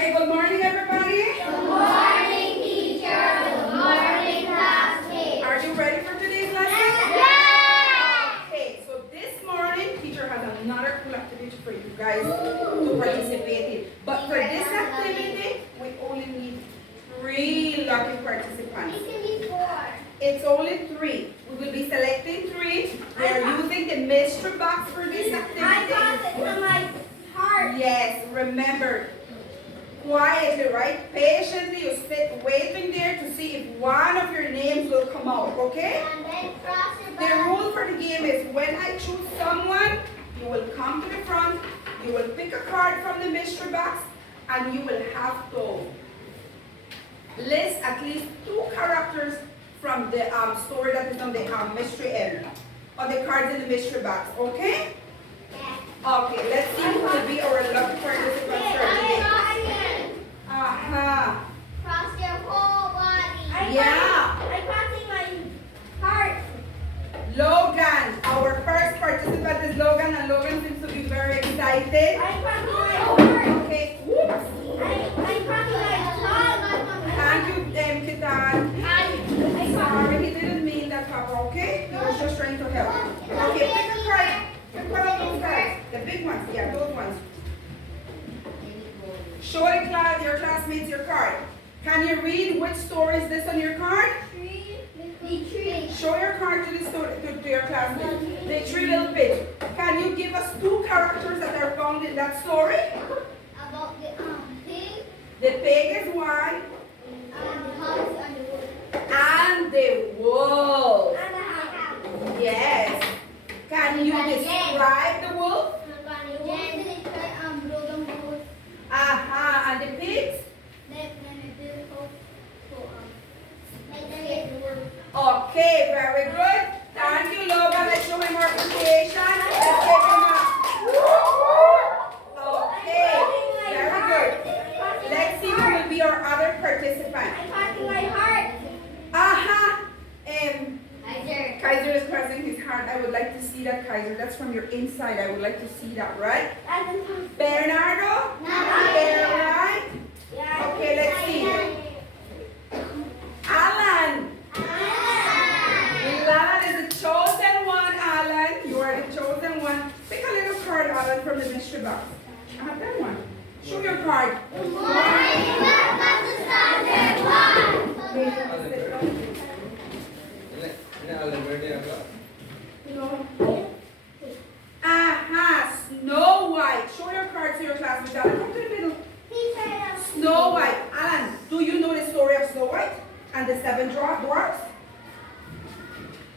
Okay, good morning, everybody. Good morning, teacher. Good morning, classmates. Are you ready for today's lesson? Yes! Okay, so this morning, teacher has another cool activity for you guys to participate in. But for this activity, we only need 3 lucky participants. It can be 4. It's only 3. We will be selecting 3. We are using the mystery box for this activity. I got it from my heart. Yes, remember, quietly, right? Patiently, you sit waiting there to see if one of your names will come out, okay? And then cross your The back. rule for the game is when I choose someone, you will come to the front, you will pick a card from the mystery box, and you will have to list at least 2 characters from the story that is on the mystery end, on the cards in the mystery box, okay? Yes. Okay, let's see who will be our lucky participants for today. Uh-huh. Cross your whole body. Yeah. I'm crossing my heart. Logan, our first participant is Logan, and Logan seems to be very excited. I'm crossing my heart. Okay, whoops. I'm crossing my tongue. Thank you, Kitan. I'm Sorry, he didn't mean that, Papa, okay? He was just trying to help. Okay, pick a card. Pick one of those cards. The big ones, yeah, those ones. Show the class, your classmates your card. Can you read which story is this on your card? The tree. Show your card to the story, to your classmates. The 3 little pigs. Can you give us 2 characters that are found in that story? About the pig The pig is one, and the house and the wood. and the wolf. And the house. Yes. Can you describe the wolf? Aha, and the pigs? Okay, very good. Thank you, Logan. Let's show him more appreciation. Let's give him a... Okay, very good. Let's see who will be our other participant. Aha, Kaiser is crossing his heart. I would like to see that, Kaiser. That's from your inside. I would like to see that, right? Bernardo? Yeah, right? Okay, let's see. Alan. Alan is the chosen one, Alan. You are the chosen one. Pick a little card, Alan, from the mystery box. I have that one. Show your card. Aha, Snow White. Show your card to your classmates. Alan, come to the middle. Snow White. Alan, do you know the story of Snow White and the 7 dwarfs?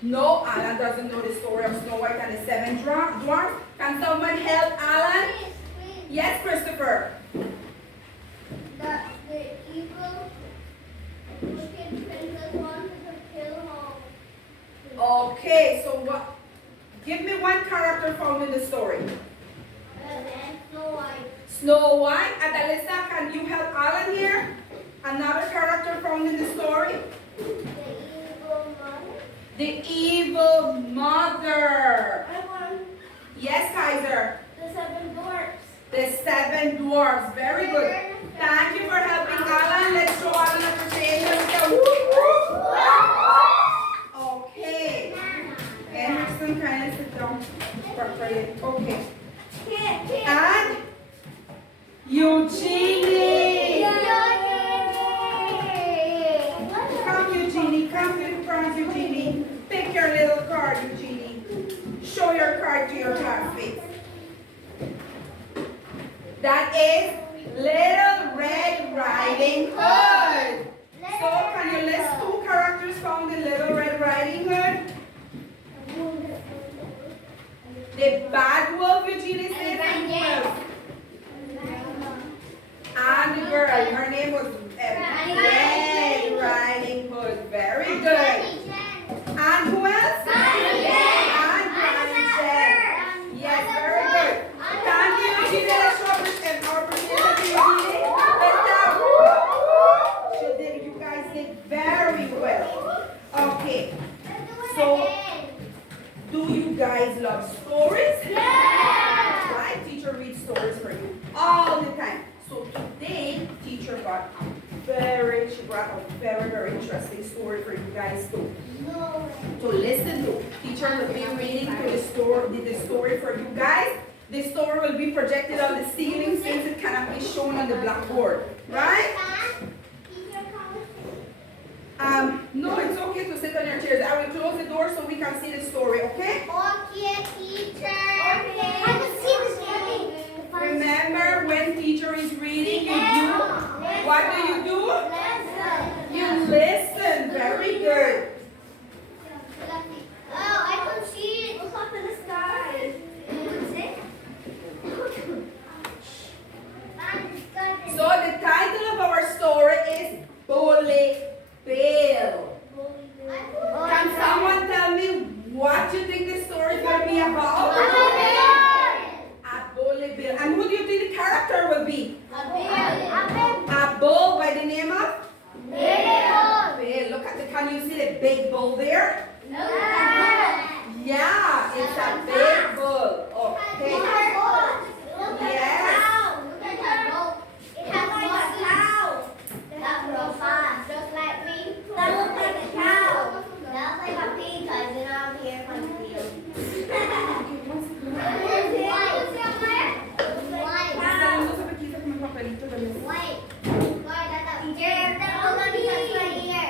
No, Alan doesn't know the story of Snow White and the 7 dwarfs. Can someone help Alan? Yes, Christopher. The evil wicked princess wanted to kill her. Okay, so what? Give me 1 character found in the story. And then Snow White. Snow White. And Alyssa, can you help Alan here? Another character found in the story? The evil mother. The evil mother. I want Yes, Kaiser. the 7 dwarfs. The 7 dwarfs. Very good. Thank you for helping Alan. Let's show Alan appreciation. We go, woo, woo. Okay. Emerson, can you sit down properly? Okay. And Eugenie. Come, Eugenie. Come to the front, Eugenie. Pick your little card, Eugenie. Show your card to your classmates. That is Little Red Riding Hood. So, can you list 2 characters found in Little Red Riding Hood? The bad wolf, Eugenie said, and who else? And the girl. Her name was Red Riding Hood. Very good. And who else? And Granny Jen. Yes, very good. Thank you, Eugenie. Let's show our appreciation to Eugenie. She did. You guys did very well. Okay. So, do you guys love stories? Yeah. Right? Teacher reads stories. brought a very, very interesting story for you guys to No. listen to. Teacher will be reading to the story for you guys. The story will be projected on the ceiling since it cannot be shown on the blackboard, right? No, it's okay to sit on your chairs. I will close the door so we can see the story, okay? Okay, teacher. Okay. I can see the story. Remember, when teacher is reading, you do, what do? You listen. Very good. Oh, I can see it. Look up in the sky. So the title of our story is Bully Bill. Can someone tell me what you think the story is going to be about? A bully Bill. And who do you think the character will be? A bull by the name of? Bill. Look at can you see the big bull there? Yeah, it's a big bull. Okay. Yes. Just like me. That looks like a cow. That's like a pig because you know I'm here from the field.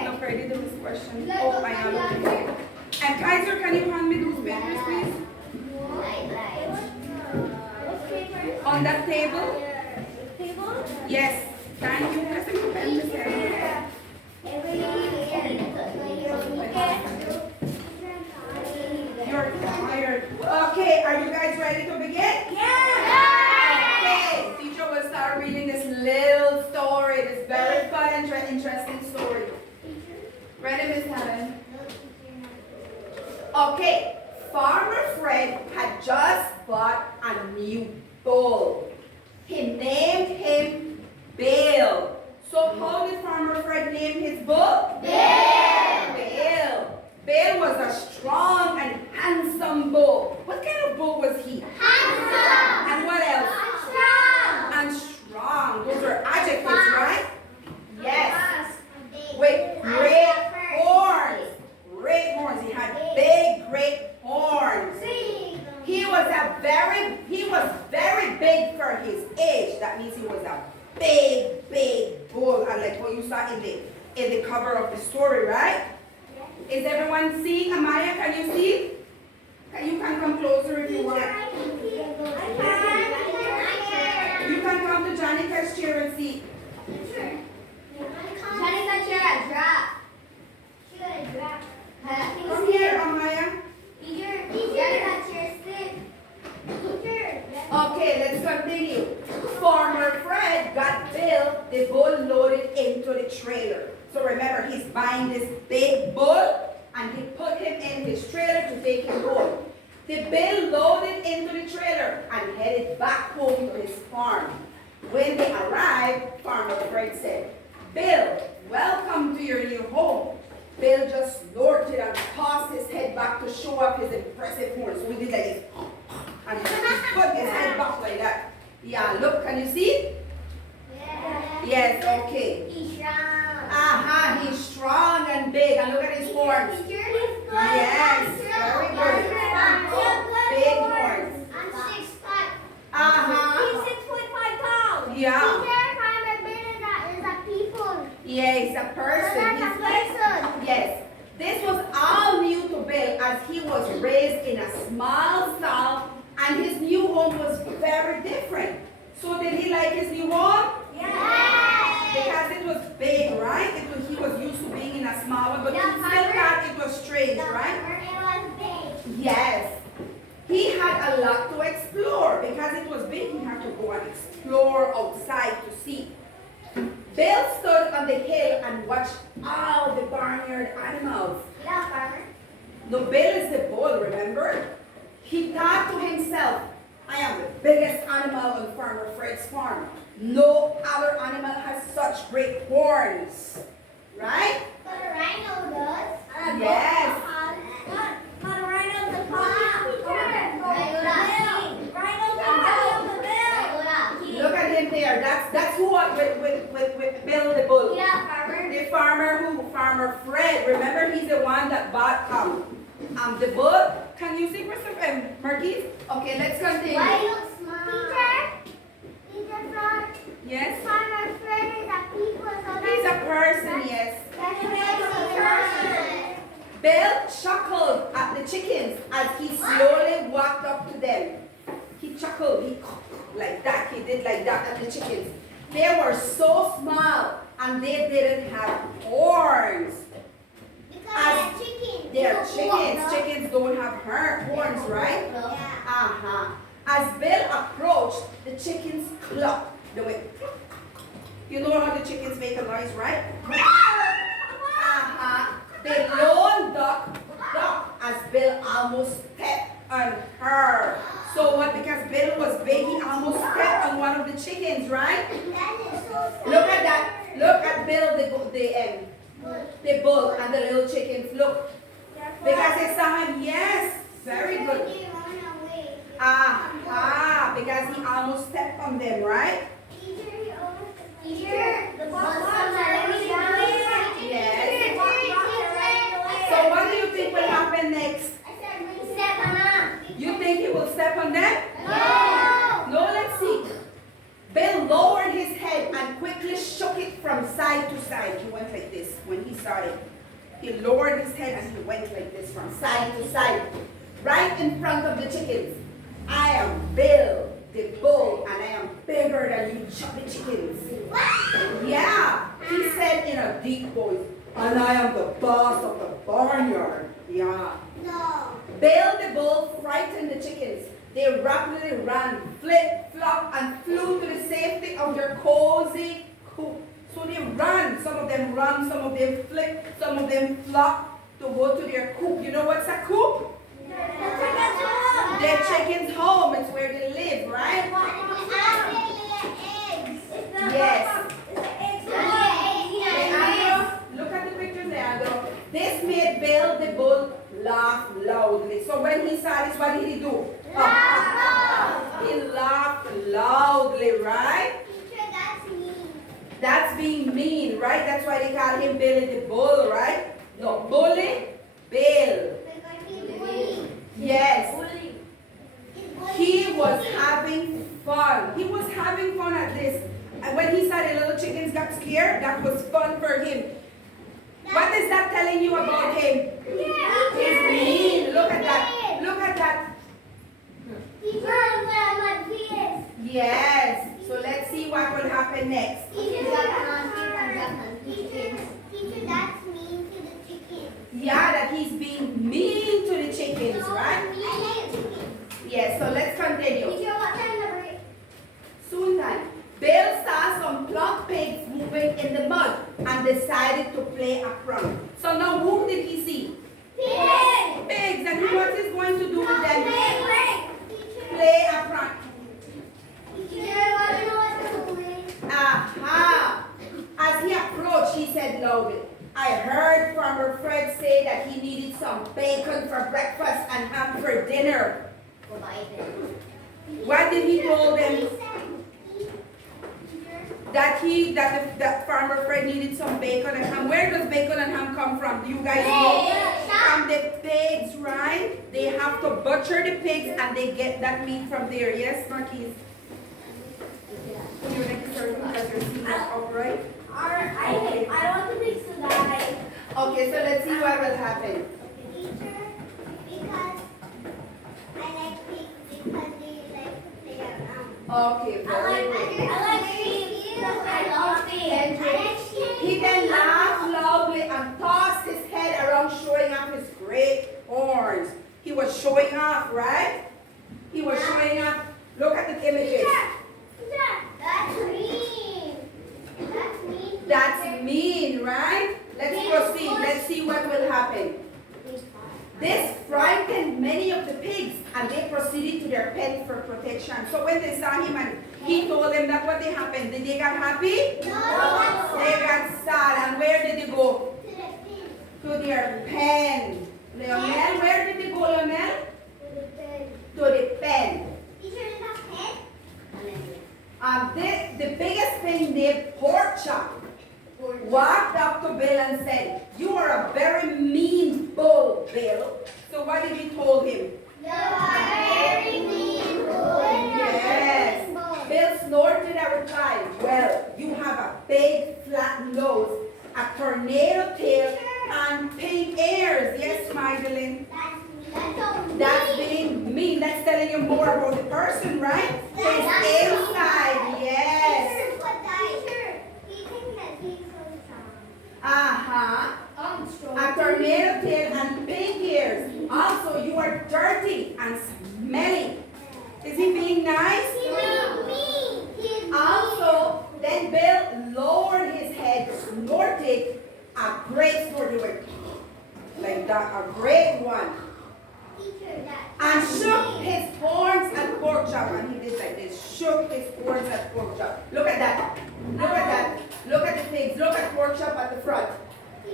No, Freddie, there was a question. Oh, I am looking here. And Kaiser, can you hand me those papers, please? On that table? Yes. Thank you. Press the pen, Miss Erin. You're tired. Okay, are you guys ready to begin? Okay, teacher will start reading this little story, this very fun and interesting story. Ready, Miss Helen? Okay, Farmer Fred had just bought a new bull. He named him Bill. So how did Farmer Fred name his bull? Bill. Bill was a strong and handsome bull. What kind of bull was he? Handsome. And what else? Strong. And strong. Those are adjectives, right? Yes. With great horns. Great horns. He had big, great horns. He was very big for his age. That means he was a big, big bull. And like what you saw in the cover of the story, right? Is everyone seeing? Amaya, can you see? You can come closer if you want. You can come to Janica's chair and see. Janica's chair a drop. Come here, Amaya. Janica's chair stick. Okay, let's continue. Farmer Fred got Bill the bull loaded into the trailer. So remember, he's buying this big bull and he put him in his trailer to take him home. The Bill loaded into the trailer and headed back home to his farm. When they arrived, Farmer Fred said, "Bill, welcome to your new home." Bill just snorted and tossed his head back to show off his impressive horns. So he did like this. And he put his head back like that. Yeah, look, can you see? Yes, okay. He's strong. He's strong and big. And look at his horns. Yes, very good. Big horns. I'm 6'5". Uh-huh. He's 6.5 pounds. Yeah. Teacher, Farmer Bill is a people. Yeah, he's a person. That's a person. Yes. This was all new to Bill as he was raised in a small stall and his new home was very different. So did he like his new home? Yes. Because it was big, right? He was used to being in a small one, but he still thought it was strange, right? It was big. Yes. He had a lot to explore. Because it was big, he had to go and explore outside to see. Bill stood on the hill and watched all the barnyard animals. Yeah, Farmer. No, Bill is the bull, remember? He thought to himself, "I am the biggest animal on Farmer Fred's farm. No other animal has such great horns." Right? But a rhino does. Yes. But a rhino's the Rhino's the bill. Look at him there. That's who with Bill the bull. Yeah, Farmer. The Farmer Fred. Remember, he's the one that bought the bull. Can you see Christopher Marquise? Okay, let's continue. Why you look small? Teacher Frog. Yes. Farmer Fred is a people, so He's a person, yes. that's a person. Bill chuckled at the chickens as he slowly walked up to them. He chuckled, like that. He did like that at the chickens. They were so small and they didn't have horns. Because they're chickens. They're chickens. Chickens don't have horns, right? Yeah. As Bill approached, the chickens clucked. They went. You know how the chickens make a noise, right? The lone duck as Bill almost stepped on her. So what? Because Bill was big, he almost stepped on one of the chickens, right? That is so sad. Look at that. Look at Bill, the bull, and the little chickens. Look, because they saw him. Yes, very good. Because he almost stepped on them, right? Teacher, the boss Yes. So what do you think will happen next? Step on up. You think he will step on them? No. No, let's see. Bill lowered his head and quickly shook it from side to side. He went like this when he started. He lowered his head and he went like this from side to side, right in front of the chickens. I am Bill, the bull, and I am bigger than you chubby chickens. Yeah, he said in a deep voice, and I am the boss of the barnyard. Yeah. No. Bill the bull frightened the chickens. They rapidly ran, flip-flop, and flew to the safety of their cozy coop. So they ran. Some of them run, some of them flip, some of them flop to go to their coop. You know what's a coop? Their chicken's home. It's where they live, right? Yes. Look at the pictures there. This made Bill the bull laugh loudly. So when he saw this, what did he do? He laughed loudly, right? Teacher, that's me. That's being mean, right? That's why they call him Billy the Bull, right? No, Bully Bill. Yes. He was having fun. He was having fun at this. And when he saw the little chickens got scared, that was fun for him. What is that telling you about him? He's mean. Look at that. Look at that. Yes. So let's see what will happen next. Teacher, that's mean to the chicken. Yeah, that he's being mean to the chickens, right? I like chickens. Yes, so let's continue. Teacher, what time the break? Soon time. Bill saw some plump pigs moving in the mud and decided to play a prank. So now who did he see? Pigs. Pigs. And what is going to do with them? Play a prank. Teacher, I want to know what to do. Aha! As he approached, he said loudly, I heard Farmer Fred say that he needed some bacon for breakfast and ham for dinner. What did he tell them? That Farmer Fred needed some bacon and ham. Where does bacon and ham come from? Do you guys know? From the pigs, right? They have to butcher the pigs and they get that meat from there. Yes, Marquise? You're next turn because your seat is upright. I want the pigs to die. Okay, so let's see what will happen. Teacher, because I like pigs because they like to play around. Okay, very good. I like sheep because I love pigs. He then laughed loudly and tossed his head around showing off his great horns. He was showing off, right? He was showing off. Look at the images. That's mean. That's mean. That's mean, right? Let's proceed. Let's see what will happen. This frightened many of the pigs and they proceeded to their pen for protection. So when they saw him and he told them that what they happened, did they get happy? No. They got sad. And where did they go? To the pig. To their pen. Leonel, where did they go, Leonel? To the pig. To the pen. Teacher, is that pig? The biggest pen named pork chop walked up to Bill and said, "You are a very mean bull, Bill." So what did he told him? You are very mean bull. Yes. Bill snorted and replied, "Well, you have a big flat nose, a tornado tail, and pink ears." Yes, Magdalene. That's being mean. That's telling you more about the person, right? His inside, yes. A tornado tail and pink ears. Also, you are dirty and smelly. Is he being nice? Also, then Bill lowered his head, snorted a great snort. He went like that, a great one. And shook his horns at pork chop. And he did like this, shook his horns at pork chop. Look at that. Look at that. Look at the pigs. Look at pork chop at the front.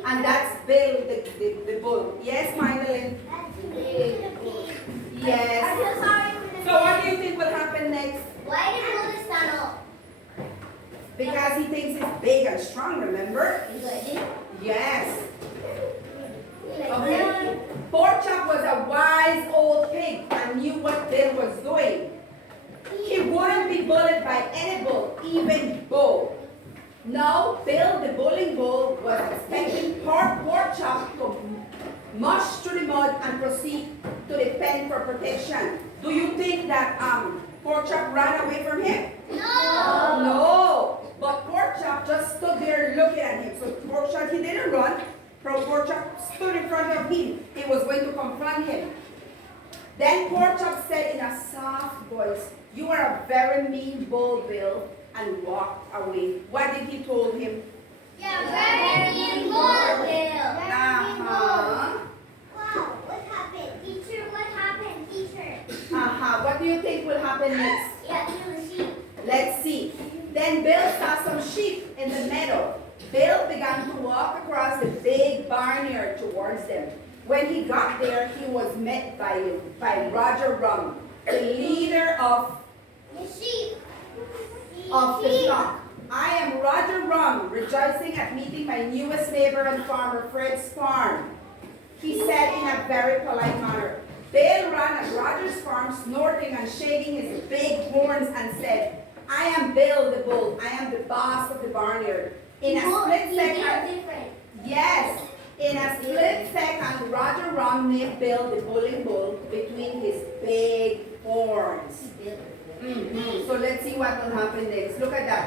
And that's Bill, the bull. Yes, Magdalene? Yes. So what do you think will happen next? Why did Bull stand up? Because he thinks he's big and strong, remember? Yes. Okay. Pork chop was a wise old pig and knew what Bill was doing. He wouldn't be bullied by any bull, even Bull. Now, Bill, the bullying bull, was expecting pork chop to mush through the mud and proceed to the pen for protection. Do you think that pork chop ran away from him? No. No. But pork chop just stood there looking at him. So pork chop, he didn't run. Pork chop stood in front of him. He was going to confront him. Then pork chop said in a soft voice, "You are a very mean bull, Bill," and walked away. What did he told him? Yeah, very mean bull, Bill. Uh-huh. Wow, what happened? Teacher, what happened, teacher? Uh-huh. What do you think will happen next? Yeah, to the sheep. Let's see. Then Bill saw some sheep in the meadow. Bill began to walk across the big barnyard towards them. When he got there, he was met by Roger Rum, the leader of The sheep. the flock. "I am Roger Rum, rejoicing at meeting my newest neighbor and farmer, Fred's farm," he said in a very polite manner. Bill ran at Roger's farm, snorting and shaking his big horns, and said, "I am Bill the bull. I am the boss of the barnyard." In a split second, yes, in a split second, Roger Rum named Bill the bullying bull between his big horns. So let's see what will happen next. Look at that.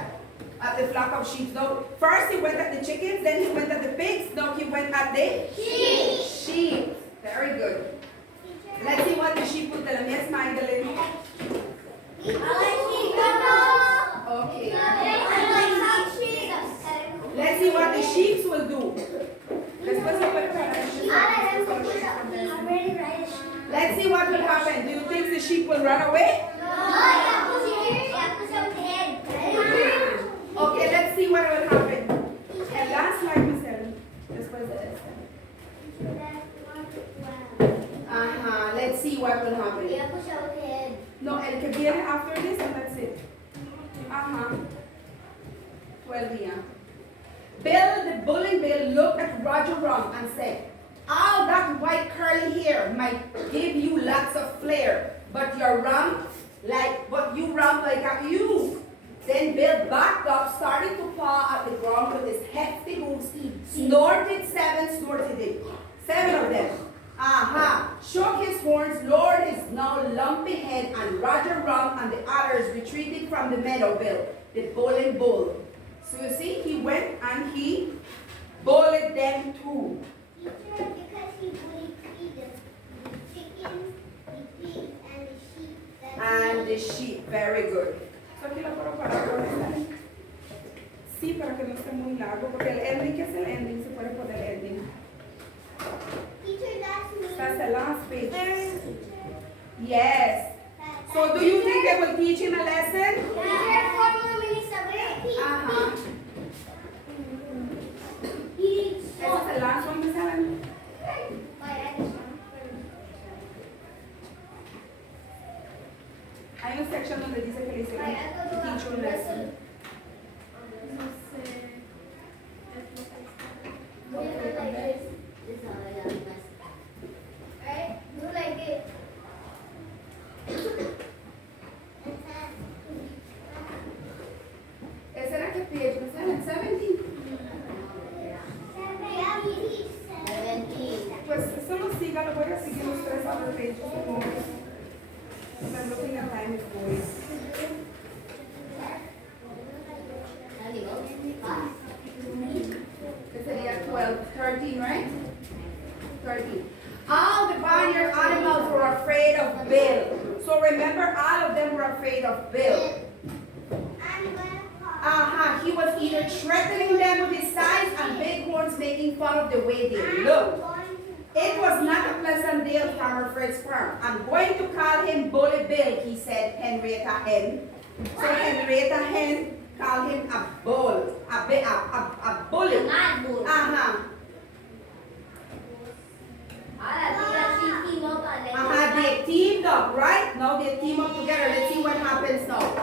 At the flock of sheep. No, first he went at the chickens, then he went at the pigs. No, he went at the sheep. Very good. Let's see what the sheep will tell him. Yes, Magdalene. Okay. Let's see what the sheep will do. Let's see what will happen. Do you think the sheep will run away? Okay, let's see what will happen. And last slide, Miss Ellen. Después de esta. Let's see what will happen. No, el que viene after this, and that's it. 12 yeah. Bill, the bullying Bill, looked at Roger Rum and said, "All that white curly hair might give you lots of flair, but you run like a ewe." Then Bill backed up, started to paw at the ground with his hefty hooves. Snorted seven of them. Shook his horns, lowered his now lumpy head, and Roger Rum and the others retreated from the meadow. Bill, the bullying bull. So you see, he went and he bullied them too. Because he bullied the chickens, the pigs, and the sheep. And the sheep, very good. So aquí lo puedo parar por esta. Sí, para que no esté muy largo, porque el ending, ¿qué es el ending? Se puede poner ending. Teacher, that's me. That's the last page. Yes. So do you think they will teach him a lesson? Teacher, 4 more minutes to repeat. Ese es el last one, Miss Helen. Hay una sección donde dice que le dice teach un lesson. 17. 17. Pues eso lo siga, lo voy a seguir los 3 other pages. I'm looking at time is going. Que sería 12, 13, right? 13. All the barnyard animals were afraid of Bill. So remember, all of them were afraid of Bill. He was either threatening them with his size and big horns, making fun of the way they looked. It was not a pleasant day at Farmer Fred's farm. I'm going to call him Bully Bill, he said, Henrietta Hen. So Henrietta Hen called him a bull, a bully. They teamed up, right? Now they team up together. Let's see what happens now.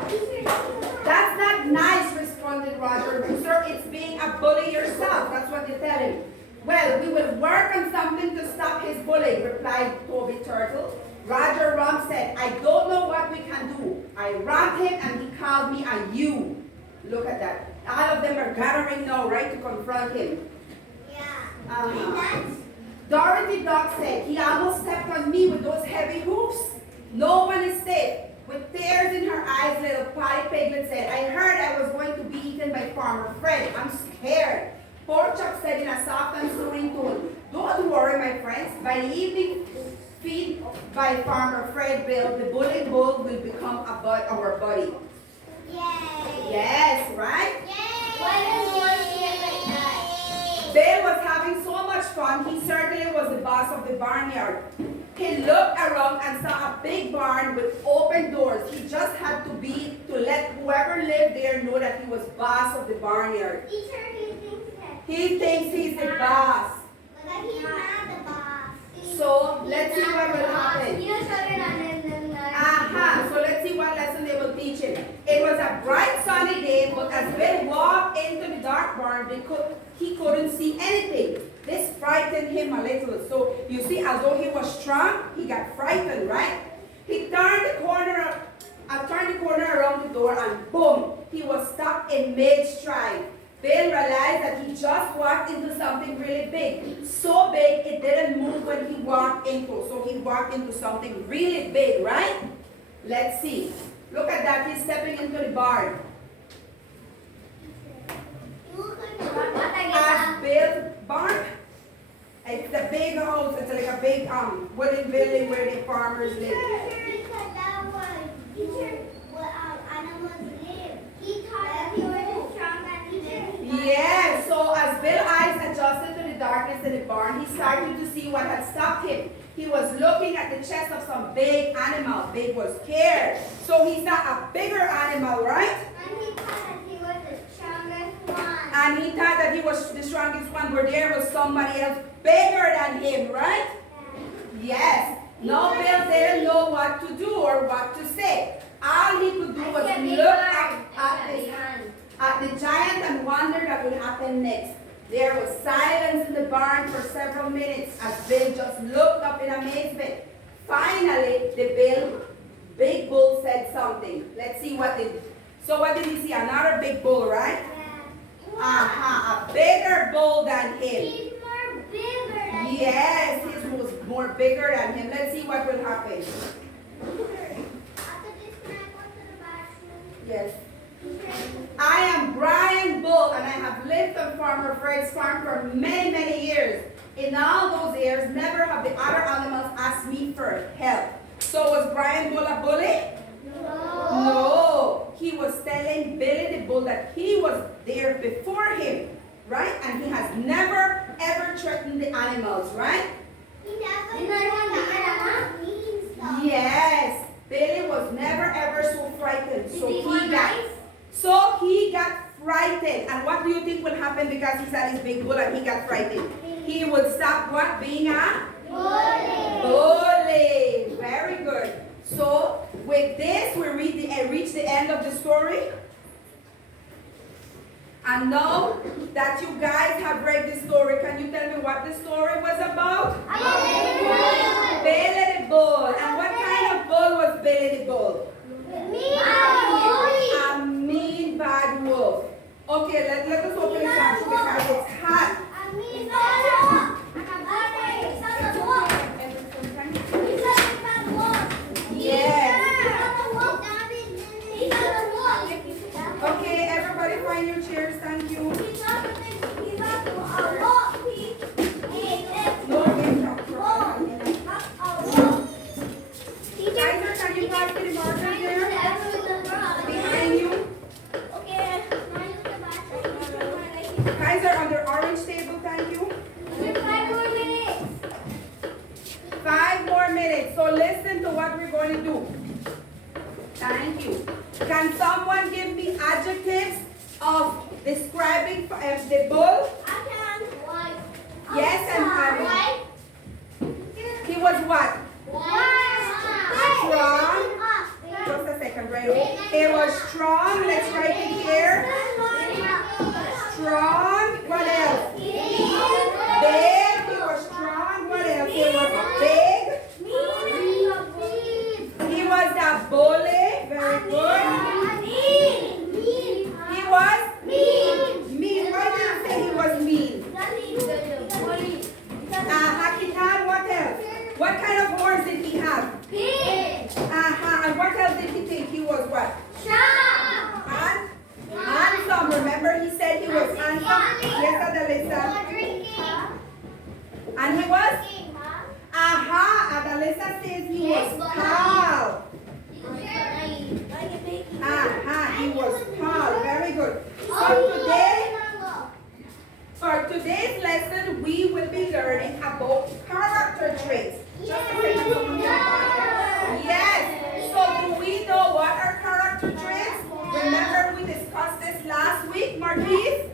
That's not nice, responded Roger Rooster. It's being a bully yourself. That's what they tell him. Well, we will work on something to stop his bullying, replied Toby Turtle. Roger Rump said, I don't know what we can do. I robbed him and he called me a you. Look at that. All of them are gathering now, right, to confront him. Yeah. Dorothy Duck said, he almost stepped on me with those heavy hoofs. No one is safe. With tears in her eyes, little Polly Piglet said, I heard I was going to be eaten by Farmer Fred. I'm scared. Pork Chop said in a soft and soothing tone, don't worry, my friends. By the evening feed by Farmer Fred Bill, the bully bull will become our buddy. Yay! Yes, right? Yay! Why does one get like that? Bill was having so much fun, he certainly was the boss of the barnyard. He looked around and saw a big barn with open doors. He just had to let whoever lived there know that he was boss of the barnyard. Teacher, He thinks he's the boss. but he's not the boss. So let's see what will happen. So let's see what lesson they will teach him. It was a bright sunny day, but as Bill walked into the dark barn, he couldn't see anything. This frightened him a little. So you see, although he was strong, he got frightened, right? He turned the corner around the door and boom, he was stopped in mid-stride. Bill realized that he just walked into something really big. So big, it didn't move when he walked into. So he walked into something really big, right? Let's see. Look at that, he's stepping into the barn. As Bill's barn, it's a big house, it's like a big wooden building where the farmers live. Because that was what animals live. He thought that he was strong and he didn't. Yeah, so as Bill's eyes adjusted to the darkness in the barn, he started to see what had stopped him. He was looking at the chest of some big animal. Big was scared. So he saw a bigger animal, right? And he thought that he was the strongest one. And he thought that he was the strongest one, where there was somebody else bigger than him, right? Yes. Now Bill didn't know what to do or what to say. All he could do was look at the giant and wonder what would happen next. There was silence in the barn for several minutes as Bill just looked up in amazement. Finally, the big bull said something. Let's see what did. So what did he see? Another big bull, right? A bigger bull than him. He's more bigger than him. Yes, he was more bigger than him. Let's see what will happen. After this, can I go to the bathroom? Yes. I am Brian Bull, and I have lived on Farmer Fred's farm for many, many years. In all those years, never have the other animals asked me for help. So was Brian Bull a bully? No. He was telling Billy the Bull that he was there before him, right? And he has never, ever threatened the animals, right? He never told the animals mean stuff. Yes. Billy was never, ever so frightened. So he got frightened. And what do you think will happen because he's at his big bull and he got frightened? He would stop what? Being a bully. Very good. So with this, we reach the end of the story. And now that you guys have read the story, can you tell me what the story was about? Billy the Bull. And what kind of bull was Billy the Bull? A mean, bad wolf. Okay, let us open it up because it's hot. Yes. Okay, everybody find your chairs. Thank you. No, Kaiser, can you pass me the marker there? Behind you. Kaiser, on the orange table, thank you. 5 more minutes. So listen to what we're going to do. Thank you. Can someone give me adjectives of describing the bull? Yes, and he was what? Strong. Just a second, right away. He was strong. Let's write it here. Strong. What else? Big. He was strong. What else? He was big. He was a bully. Very good. He was mean. Why did you say he was mean? Hakitan, what else? What kind of horns did he have? And what else did he think? He was what? Handsome. Remember he said he was handsome? Yes, Adalisa. And he was? Adalisa says he was tall. He was tall. Very good. For today's lesson, we will be learning about character traits. Just a second. Yes. So do we know what are character traits? Remember we discussed this last week, Marquise?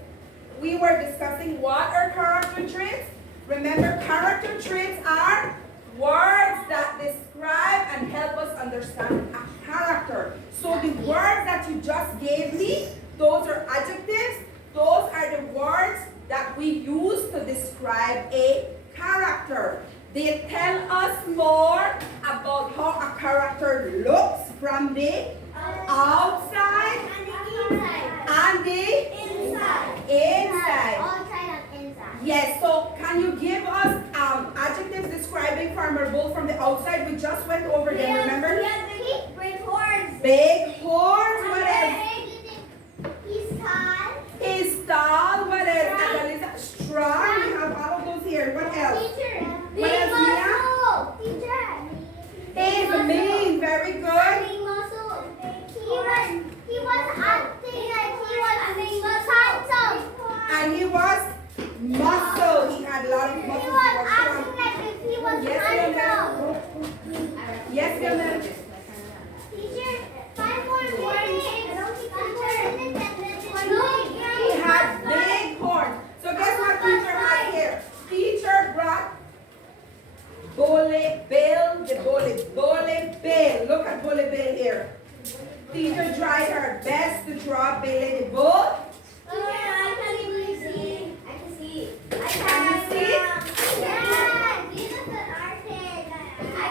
We were discussing what are character traits. Remember, character traits are words that describe and help us understand a character. So the words that you just gave me, those are adjectives. Those are the words that we use to describe a character. They tell us more about how a character looks from the outside and the inside. Yes, so can you give us adjectives describing Farmer Bull from the outside? We just went over them, remember? Big horns. Big horns, what else? He's tall. He's tall, what else? Strong, we have all of those here. What else? What else, Mia? He's mean, very good. He was acting like he was handsome. And he was muscle. He had a lot of muscle. He was acting like if he was handsome. Yes, Lionel. Teacher, 5 more minutes. He had big horns. So guess what teacher has here? Teacher brought Bully Bill, the Bully Bill. Look at Bully Bill here. Teacher tried her best to draw Billy the Bull. I can't even see. I can see. Can you see? Yeah, this is an artist.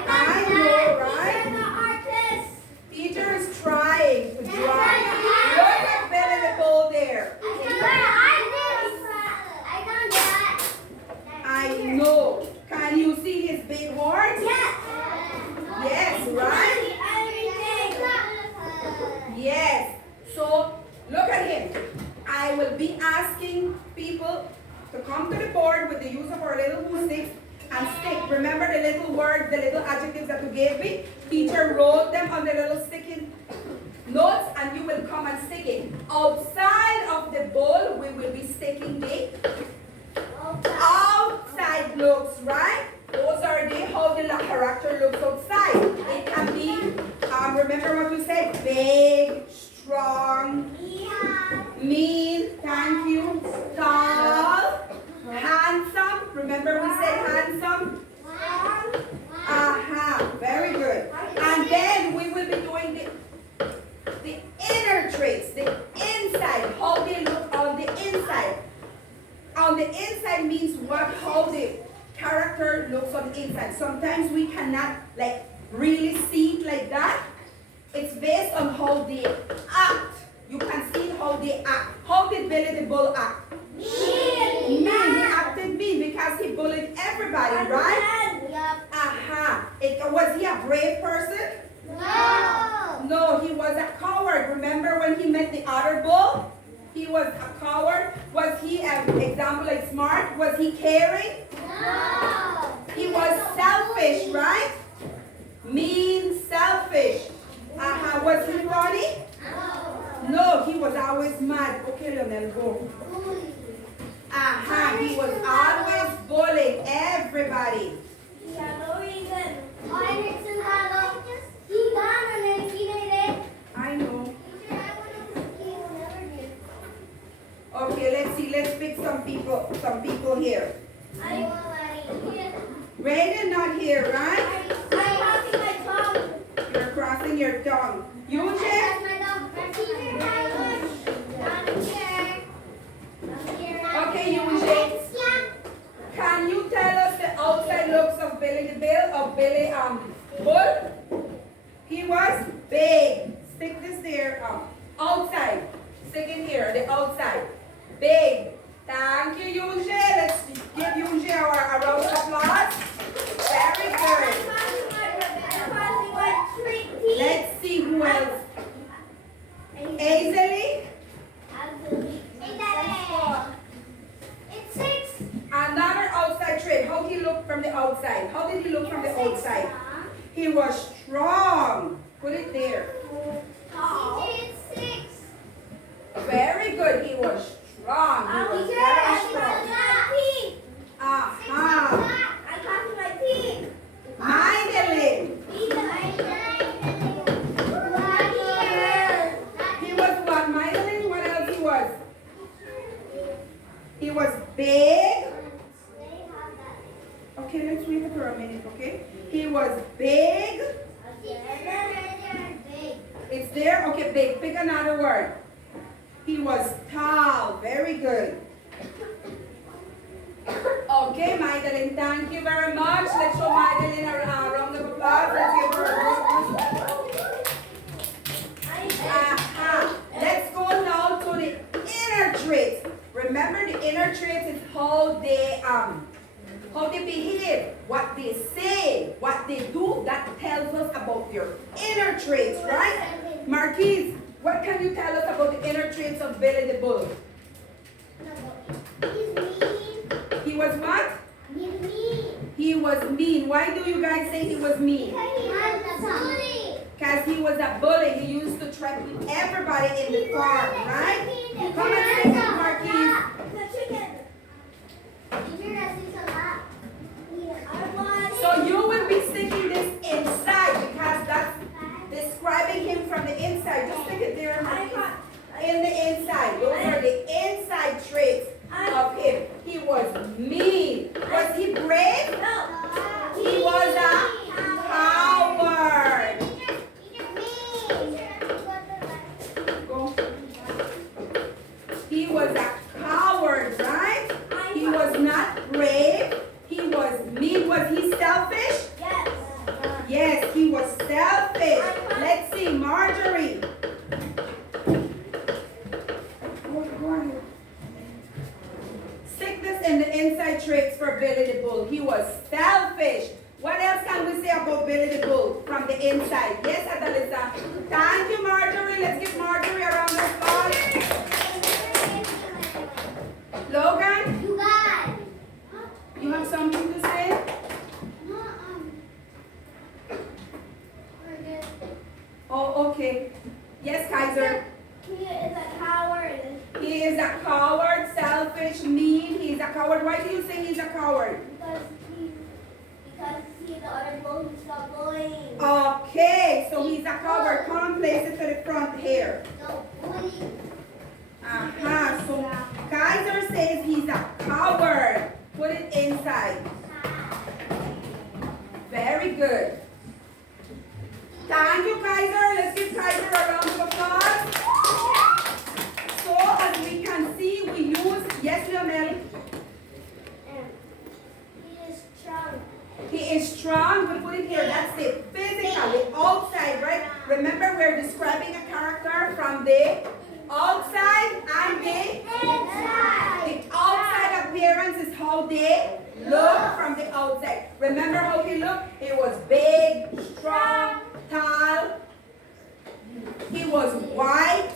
I know, right? Teacher's an artist. Teacher is trying to draw. Look at Billy the Bull there. I know. Can you see his big horns? Yes. Yes, right? Yes. So look at him. I will be asking people to come to the board with the use of our little glue sticks and stick. Remember the little words, the little adjectives that you gave me? Teacher wrote them on the little sticky notes and you will come and stick it. Outside of the bowl, we will be sticking the outside looks, right? Those are the how the character looks outside. It can be, remember what we said? Big, strong, mean, thank you, tall, handsome. Remember we said handsome? Very good. And then we will be doing the inner traits, the inside, how they look on the inside. On the inside means how the character looks on the inside. Sometimes we cannot really see it like that. It's based on how they act. You can see how they act. How did Billy the Bull act? Mean. He acted mean because he bullied everybody, right? Aha. Was he a brave person? No, he was a coward. Remember when he met the other bull? He was a coward. Was he, example, like smart? Was he caring? He was selfish, right? Mean, selfish. Was he funny? No, he was always mad. Okay, Lionel, go. He was always bullying everybody. I know. Okay, let's see. Let's pick some people here. Raiden not here, right? You're crossing your tongue. Eugene? Okay, Eugene. Can you tell us the outside looks of Billy Bull? He was big. Stick this there. Outside. Stick it here, the outside. Big. Thank you, Eugene. Let's give Eugene a round of applause. Very good. Let's see who else. Azalee? It's 6. Another outside trait. How did he look from the outside? How did he look from the outside? He was strong. Put it there. It's 6. Very good. He was strong. He was very strong. I got my teeth. Magdalene. He was what? Magdalene? What else he was? He was big. Okay, let's wait for a minute, okay? He was big. It's there? Okay, big. Pick another word. He was tall. Very good. Okay, Magdalene, thank you very much. Let's show Magdalene a round of applause. Let's give her Let's go now to the inner traits. Remember, the inner traits is how they behave, what they say, what they do. That tells us about their inner traits, right? Marquise, what can you tell us about the inner traits of Billy the Bull? He's mean. He was what? He's mean. He was mean. Why do you guys say he was mean? Because he was a bully. He used to threaten everybody in the farm, right? Come and say it, Marquise. So you will be sticking this inside because that's describing him from the inside. Just stick it there, Marquise. In the inside. Those are the inside traits of him. He was mean. Was he brave? No. He was a coward. Go. He was a coward, right? He was not brave. He was mean. Was he selfish? Yes. Yes, he was selfish. Let's see, Marjorie. Stick this in the inside traits for Billy the Bull. He was selfish. What else can we say about Billy the Bull from the inside? Yes, Adalisa. Thank you, Marjorie. Let's give Marjorie a round of applause. Logan, You got. you have something to say? Oh, okay. Yes, Kaiser. He is a coward. He is a coward, selfish, mean. He's a coward. Why do you say he's a coward? Because he's the other bull who stopped bullying. Okay, so he's a coward. Come place it to the front here. No bully. So Kaiser says he's a coward. Put it inside. Very good. Thank you, Kaiser. Let's give Kaiser a round of applause. So as we can see, we use, yes, Lionel? He is strong. He is strong. We put it here. That's the physical, the outside, right? Remember, we're describing a character from the outside and the how they look from the outside. Remember how he looked? He was big, strong, tall. He was white,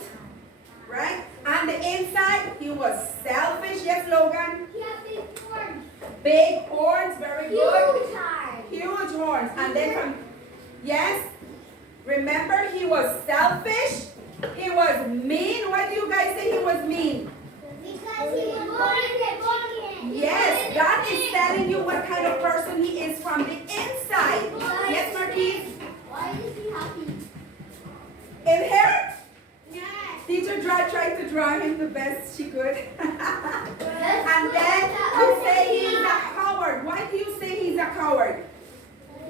right? On the inside, he was selfish. Yes, Logan? He had big horns. Big horns, very good. Huge horns. Huge horns. And then from, yes, remember he was selfish. He was mean. Why do you guys say he was mean? Because he was bullying. Yes, that is telling you what kind of person he is from the inside. Yes, Marquise? Why is he happy? In here? Yes. Teacher tried to draw him the best she could. And then you say he's a coward. Why do you say he's a coward?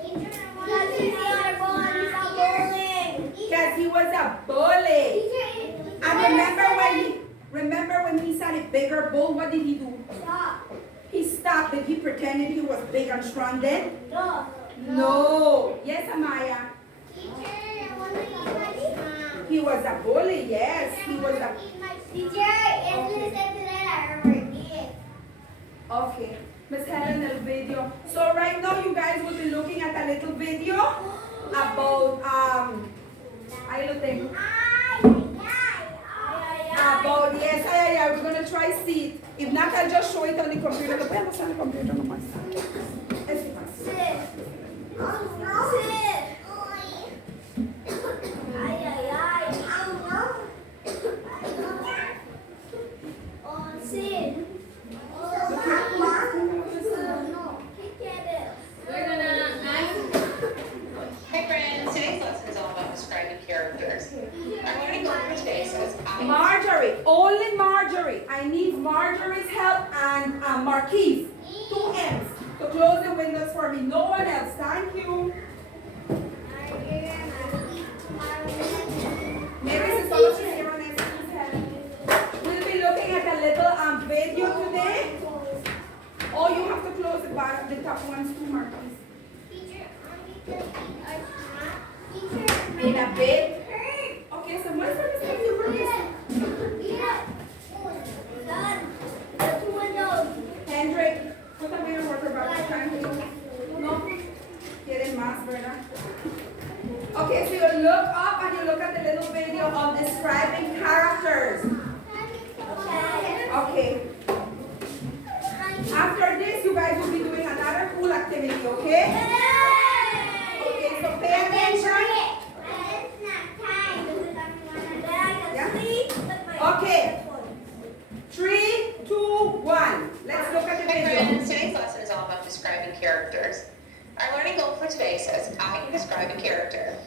Because he's a bully. Because he was a bully. And remember when he saw a bigger bull, what did he do? Stop. He stopped. Did he pretend he was big and strong then? No. No. Yes, Amaya. Teacher, I want to eat my snack. He was a bully, yes. He was a... Teacher, if you said that, I already did. Okay. Miss Helen, el video. So right now you guys will be looking at a little video about, ahí lo tengo. About, yes, we're going to try see it. If not, I'll just show it on the computer. Lo voy a pasar en el computer nomás. Es fácil. Sit. Sit. Hi friends, today's lesson is all about describing characters. I'm learning over today says I. Marjorie, only Marjorie. I need Marjorie's help and Marquise. 2 M's to close the windows for me. No one else. Thank you. Maybe it's all of you on next week. We'll be looking at a little video today. Oh, you have to close the top ones too, Marquise. In a bit. Okay, so what's the stuff you bring? Hendrik, put away your water bottle. Thank you. No? Quieren más, ¿verdad? Okay, so you look up and you look at the little video of describing characters. Okay. After this, you guys will be doing another cool activity, okay? Okay, so pay attention. Okay. 3, 2, 1. Let's look at the Hi video. friends, today's lesson is all about describing characters. Our learning goal for today says I can describe a character.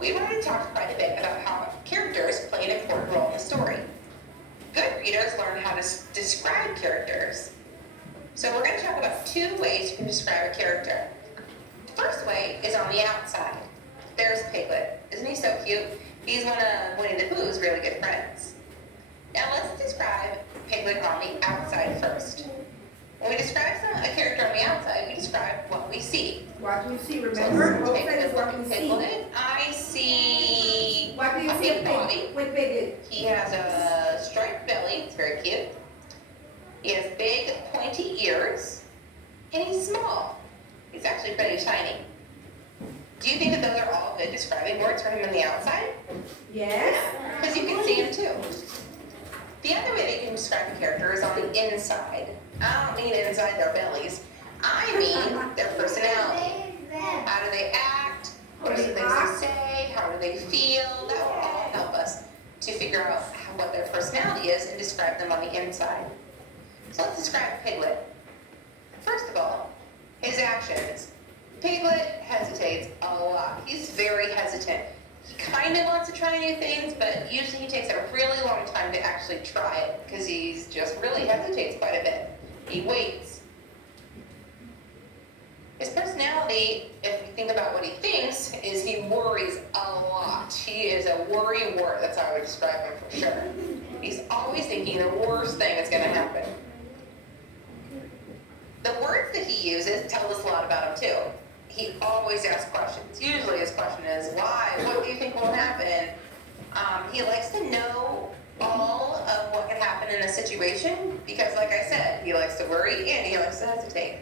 We've already talked quite a bit about how characters play an important role in the story. Good readers learn how to describe characters. So we're going to talk about 2 ways you can describe a character. The first way is on the outside. There's Piglet. Isn't he so cute? He's one of Winnie the Pooh's really good friends. Now let's describe Piglet on the outside first. When we describe a character on the outside, we describe what we see. What do you see? So Remember? let's take Outside a is look what at we see. Piglet. I see What do you a see big body. with Piglet? He has a striped belly. It's very cute. He has big, pointy ears. And he's small. He's actually pretty tiny. Do you think that those are all good describing words for him on the outside? Yes. Because you can see him too. The other way that you can describe a character is on the inside. I don't mean inside their bellies. I mean their personality. How do they act? What are the things they say? How do they feel? That will all help us to figure out what their personality is and describe them on the inside. So let's describe Piglet. First of all, his actions. Piglet hesitates a lot. He's very hesitant. He kind of wants to try new things, but usually he takes a really long time to actually try it because he's just really hesitates quite a bit. He waits. His personality, if you think about what he thinks, is he worries a lot. He is a worry-wart. That's how I would describe him for sure. He's always thinking the worst thing is going to happen. The words that he uses tell us a lot about him too. He always asks questions. Usually his question is, why? What do you think will happen? He likes to know all of what can happen happen in a situation because, like I said, he likes to worry and he likes to hesitate.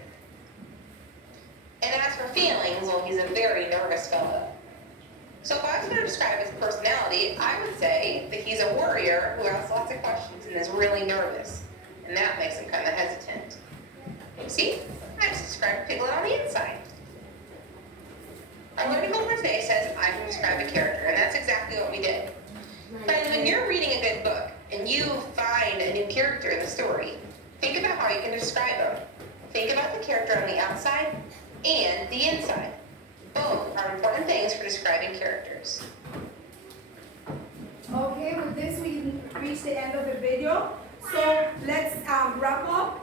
And as for feelings, well, he's a very nervous fellow. So if I was going to describe his personality, I would say that he's a worrier who asks lots of questions and is really nervous. And that makes him kind of hesitant. See? I just described Piglet on the inside. Our learning goal for today says I can describe a character, and that's exactly what we did. But when you're reading a good book and you find a new character in the story, think about how you can describe them. Think about the character on the outside and the inside. Both are important things for describing characters. Okay, with this we reach the end of the video. So let's wrap up.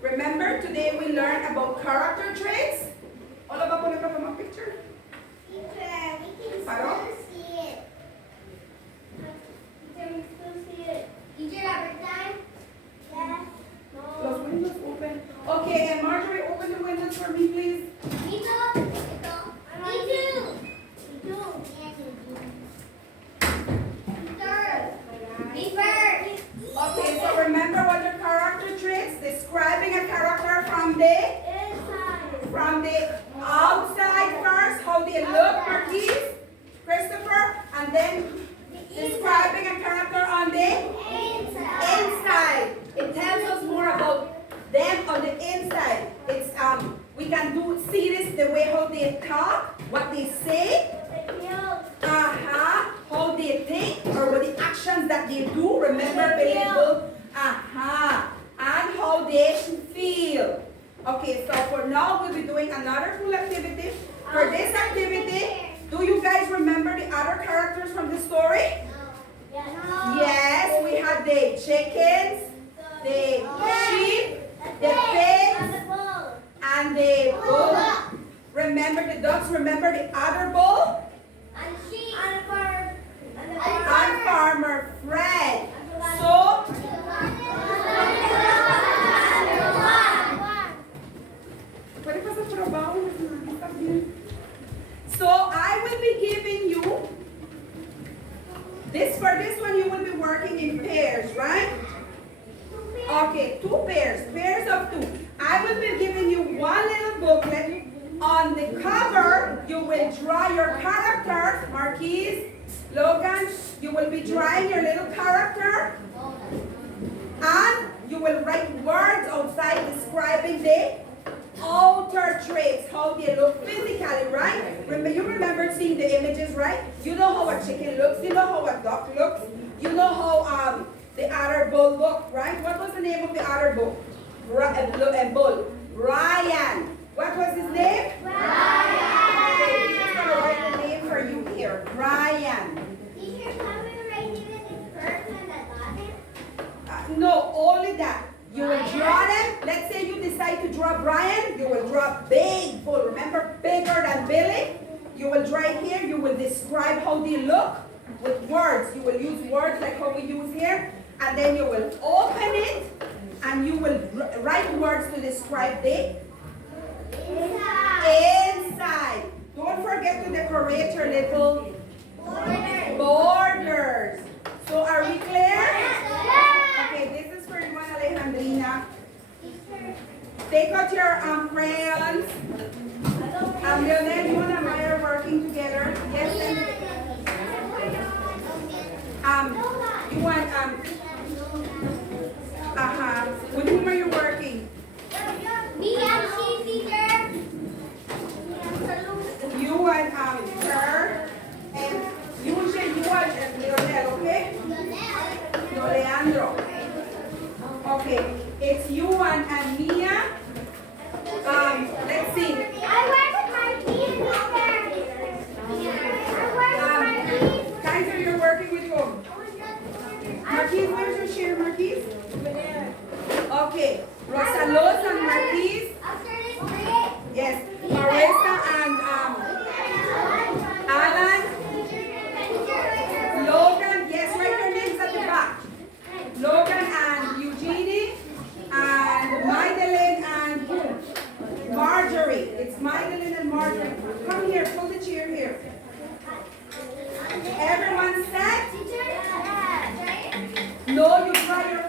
Remember, today we learned about character traits. Hola, va a poner para tomar picture? Teacher, we can Paro? still see it. Teacher, we still see it. Teacher, every time? Yes. Los No. windows open. Okay, and Marjorie, open the windows for me, please. Me too. Me too. Me too. Me first. Okay, so remember what your character traits? Describing a character from the outside first, how they look, Marquise, Christopher, and then describing a character on the inside. It tells us more about them on the inside. It's we can see this the way how they talk, what they say, how they think, or what the actions that they do. Remember, believable, and how they feel. Okay, so for now we'll be doing another full activity. For this activity, do you guys remember the other characters from the story? Yes, we had the chickens, the sheep, the pigs, and the bull. Remember the ducks? Remember the other bull? And Farmer Fred. So, so I will be giving you this. For this one, you will be working in pairs, right? Okay, 2 pairs, pairs of 2. I will be giving you one little booklet. On the cover, you will draw your character, Marquise, Logan. You will be drawing your little character, and you will write words outside describing the outer traits, how they look physically, right? You remember seeing the images, right? You know how a chicken looks, you know how a duck looks, you know how the other bull looked, right? What was the name of the other bull? Bull. Brian. What was his name? Brian. Okay, he's just gonna write the name for you here. Brian. Teacher, can we write even his first and the last? No, only that. You will draw them. Let's say you decide to draw Brian. You will draw big bull. Remember, bigger than Billy. You will draw it here. You will describe how they look with words. You will use words like how we use here. And then you will open it. And you will write words to describe the inside. Don't forget to decorate your little borders. So are we clear? Okay, this is for you, Alejandrina. Take out your crayons. Leonel, you and I are working together. Yes, you want with whom are you working? Me and she, teacher. You and her, and you and Leonel, okay? No, Leandro. Okay, it's you and Mia. Let's see. I work with Marquise, teacher. Kaiser, you're working with whom? Marquise, where's your share, Marquise? Okay, Rosalos and Marquise. Yes, Marissa and Alan. Logan, yes, write your names at the back. Logan and Eugenie and Magdalene and who? Marjorie. It's Magdalene and Marjorie. Come here, pull the chair here. Everyone set? No, you try your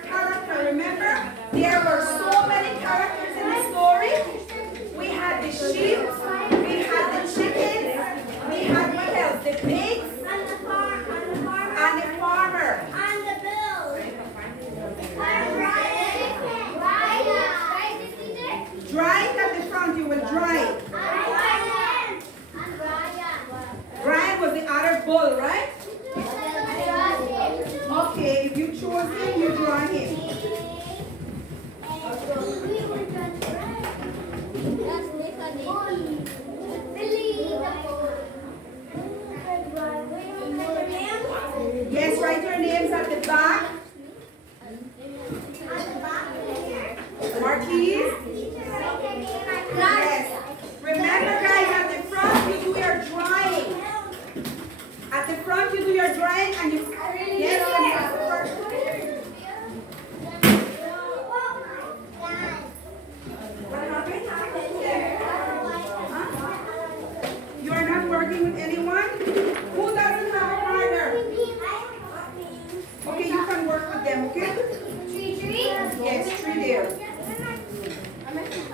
There were so many characters in the story. We had the sheep, we had the chickens, we had what else? The pigs, And the farmer. and the farmer. And the bills. And Drying at the front, you will dry. Brian was the other bull, right? Okay, if you chose him, you dry him. Yes, write your names at the back. Marquise. Yes. Remember, guys, at the front you do your drying. At the front you do your drying and you. Yes, and that's the first. What happened? Huh? You are not working with anyone? Who doesn't have a partner? Okay, you can work with them, okay? Yes, three there.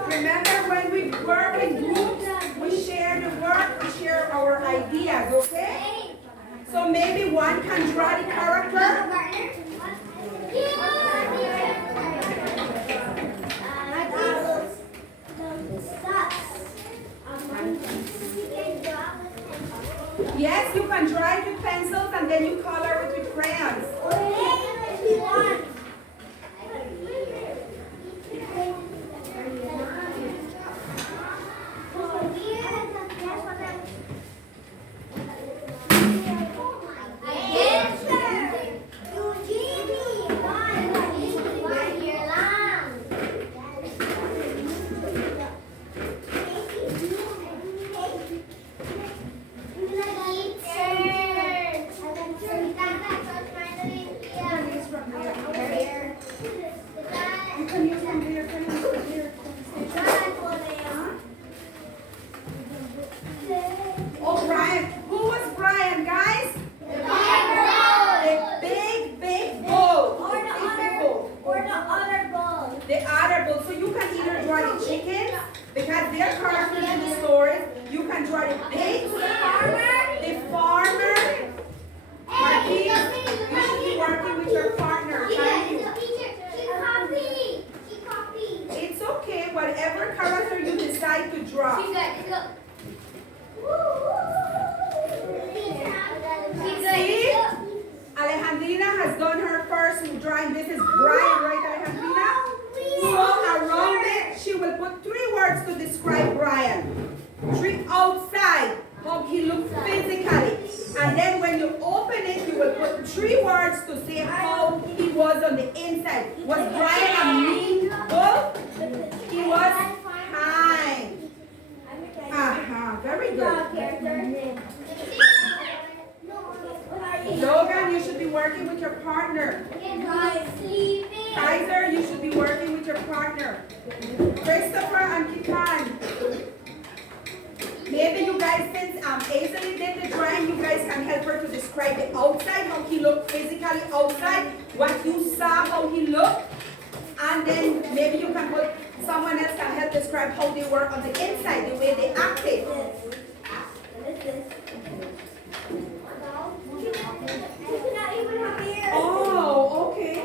Remember, when we work in groups, we share the work, we share our ideas, okay? So maybe one can draw the character. Yes, you can draw it with pencils and then you color it with crayons. You can use them here. Oh, Brian. Who was Brian, guys? The big bull. The other bull. So you can either draw the chickens, because they're characters in the story. You can draw the pigs, the farmer. Marquise, you should be working with your partner. Thank you. It's okay, whatever character you decide to draw. See? Alejandrina has done her first drawing. This is Brian, right, Alejandrina? So around it, she will put 3 words to describe Brian. 3 outside, how he looks physically. And then when you open it, you will put 3 words to say how he was on the inside. Was Brian a mean bull? He was kind. Very good. Logan, you should be working with your partner. Kaiser, you should be working with your partner. Christopher and Kitan. Maybe you guys, since Azalee did the drawing, you guys can help her to describe the outside, how he looked physically outside, what you saw, how he looked. And then maybe you can put, someone else can help describe how they were on the inside, the way they acted. Oh, okay.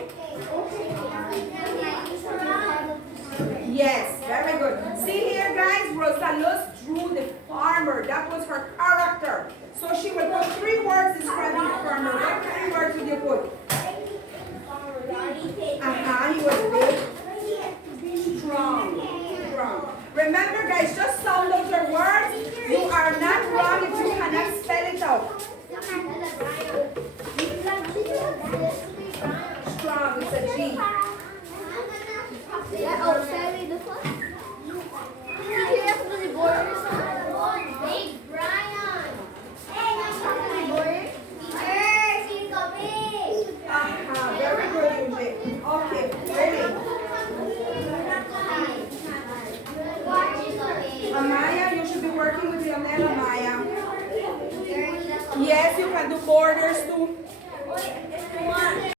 Yes, very good. See here, guys, Rosaluz drew the farmer. That was her character. So she will put 3 words describing the farmer. What 3 words would you put? He was big, strong. Remember, guys, just sound out your words. You are not wrong if you cannot spell it out. Strong, it's a G. Very good, Yunji. Okay, ready. Amaya, you should be working with Lionel, Amaya. Yes, you can do borders too.